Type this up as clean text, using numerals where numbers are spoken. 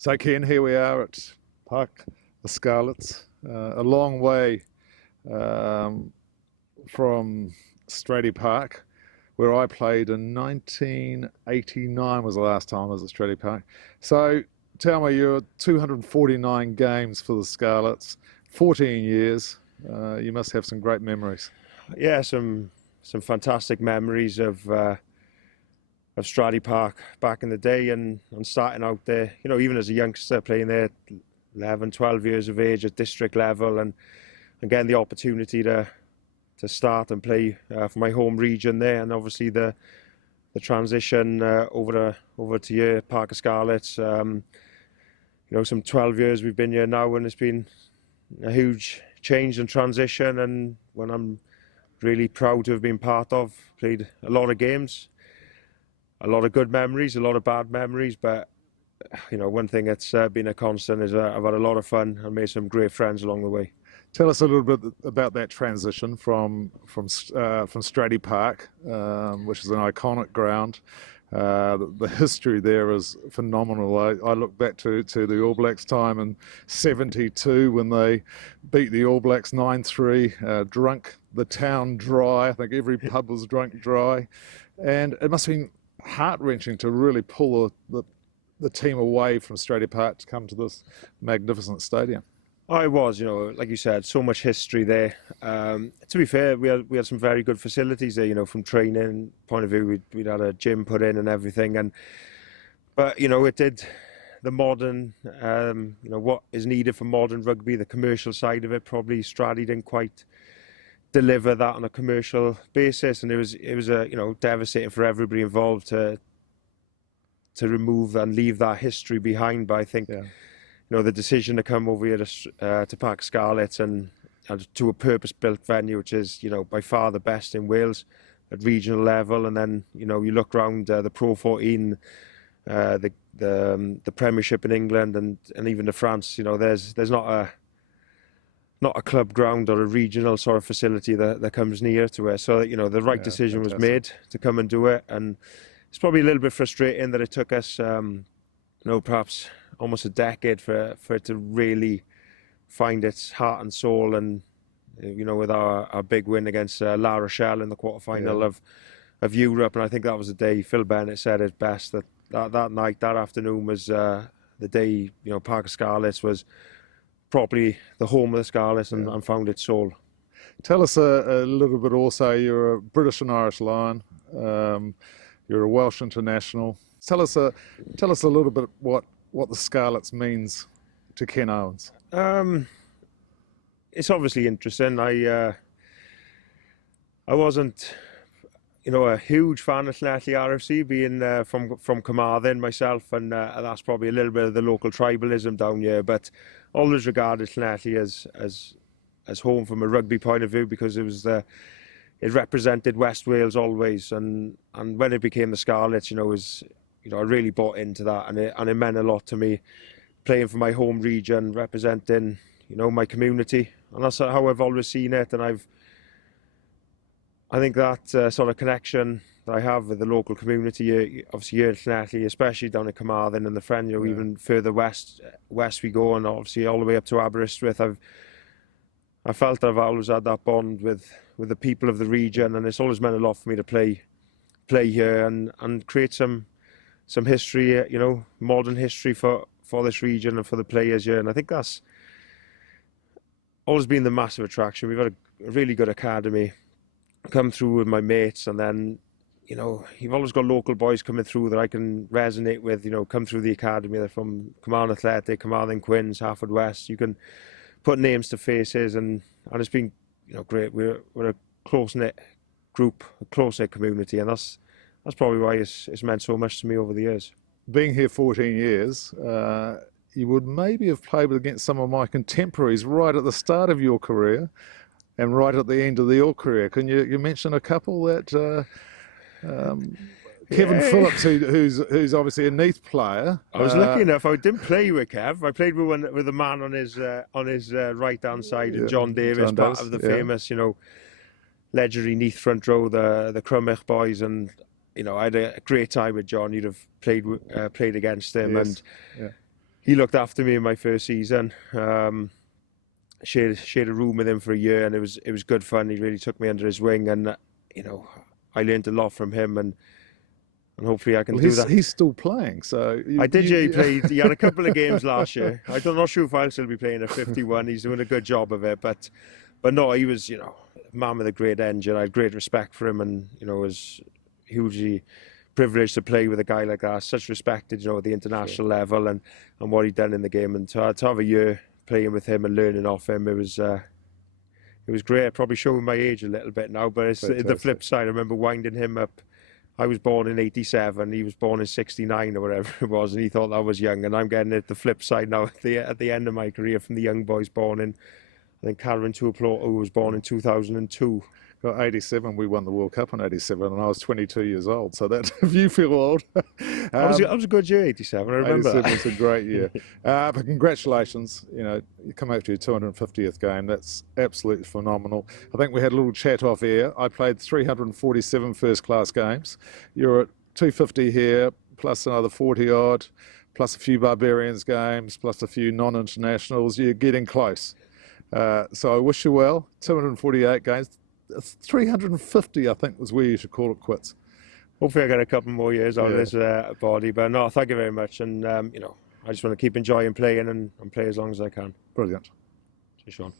So Ken, here we are at Park the Scarlets, a long way from Stradey Park, where I played in 1989 was the last time I was at Stradey Park. So tell me, you're 249 games for the Scarlets, 14 years. You must have some great memories. Yeah, some fantastic memories of Stradey Park back in the day, and starting out there, you know, even as a youngster playing there, 11, 12 years of age at district level, and getting the opportunity to start and play for my home region there, and obviously the transition over to your Park of Scarlets. You know, some 12 years we've been here now, and it's been a huge change and transition, and when I'm really proud to have been part of. Played a lot of games, a lot of good memories, a lot of bad memories, but you know, one thing that's been a constant is I've had a lot of fun and made some great friends along the way. Tell us a little bit about that transition from Stradey Park, which is an iconic ground. The history there is phenomenal. I look back to the All Blacks time in '72 when they beat the All Blacks 9-3, drunk the town dry. I think every pub was drunk dry, and it must have been heart-wrenching to really pull the team away from Stradey Park to come to this magnificent stadium. I was, you know, like you said, so much history there. To be fair, we had some very good facilities there, you know, from training point of view. We'd had a gym put in and everything, but you know, it did the modern, you know, what is needed for modern rugby, the commercial side of it. Probably Stradey didn't quite deliver that on a commercial basis, and it was you know, devastating for everybody involved to remove and leave that history behind. But I think. Yeah. You know, the decision to come over here to Park Scarlets and to a purpose-built venue, which is, you know, by far the best in Wales at regional level, and then, you know, you look around the Pro 14, the Premiership in England, and even the France. You know, there's not a club ground or a regional sort of facility that comes near to it. So, you know, the right decision was made to come and do it, and it's probably a little bit frustrating that it took us, you know, perhaps almost a decade for it to really find its heart and soul, and you know, with our big win against La Rochelle in the quarterfinal of Europe. And I think that was the day Phil Bennett said it best, that night, that afternoon was the day, you know, Park of Scarlets was properly the home of the Scarlets and found its soul. Tell us a little bit also, you're a British and Irish Lion, you're a Welsh international. Tell us a little bit what the Scarlets means to Ken Owens. It's obviously interesting. I wasn't, you know, a huge fan of Llanelli RFC, being from Carmarthen myself, and that's probably a little bit of the local tribalism down here. But always regarded Llanelli as home from a rugby point of view, because it represented West Wales always, and when it became the Scarlets, you know, I really bought into that, and it meant a lot to me, playing for my home region, representing, you know, my community, and that's how I've always seen it. And I think that sort of connection that I have with the local community, obviously here in Llanelli, especially down in Carmarthen and the Ffen, you know, even further west we go, and obviously all the way up to Aberystwyth, I felt that I've always had that bond with the people of the region, and it's always meant a lot for me to play here and create some history, you know, modern history for this region and for the players here. And I think that's always been the massive attraction. We've had a really good academy come through with my mates, and then, you know, you've always got local boys coming through that I can resonate with, you know, come through the academy. They're from Carmarthen Athletic, Carmarthen Quins, Hafford West. You can put names to faces, and it's been, you know, great. We're a close-knit group, a close-knit community, and that's probably why it's meant so much to me over the years. Being here 14 years, you would maybe have played against some of my contemporaries right at the start of your career and right at the end of your career. Can you mention a couple that Kevin Phillips, who's obviously a Neath player. I was lucky enough. I didn't play with Kev. I played with a man on his right hand side, and John Davis, part of the famous, you know, legendary Neath front row, the Crumich boys, and you know, I had a great time with John. You'd have played against him, and he looked after me in my first season. Shared a room with him for a year, and it was good fun. He really took me under his wing, and you know, I learned a lot from him, and hopefully I can do that. He's still playing, so I did. He played. He had a couple of games last year. I'm not sure if I'll still be playing at 51. He's doing a good job of it, but no, he was, you know, a man with a great engine. I had great respect for him, and you know, was hugely privileged to play with a guy like that. Such respected, you know, at the international level, and what he'd done in the game, and to have a year playing with him and learning off him, it was great. Probably showing my age a little bit now, but it's the flip side. I remember winding him up. I was born in 87, he was born in 69 or whatever it was, and he thought that was young, and I'm getting it the flip side now at the end of my career from the young boys born in, I think Calvin Tuaplo, who was born in 2002. Got 87, we won the World Cup in 87, and I was 22 years old, so that, if you feel old. That was a good year, 87, I remember 87 was a great year. But congratulations, you know, you come up to your 250th game, that's absolutely phenomenal. I think we had a little chat off air. I played 347 first-class games. You're at 250 here, plus another 40 odd, plus a few Barbarians games, plus a few non-internationals. You're getting close. So I wish you well. 248 games. 350, I think, was where you should call it quits. Hopefully I get a couple more years out of this body, but no, thank you very much, and you know, I just want to keep enjoying playing and play as long as I can. Brilliant. Cheers, Sean.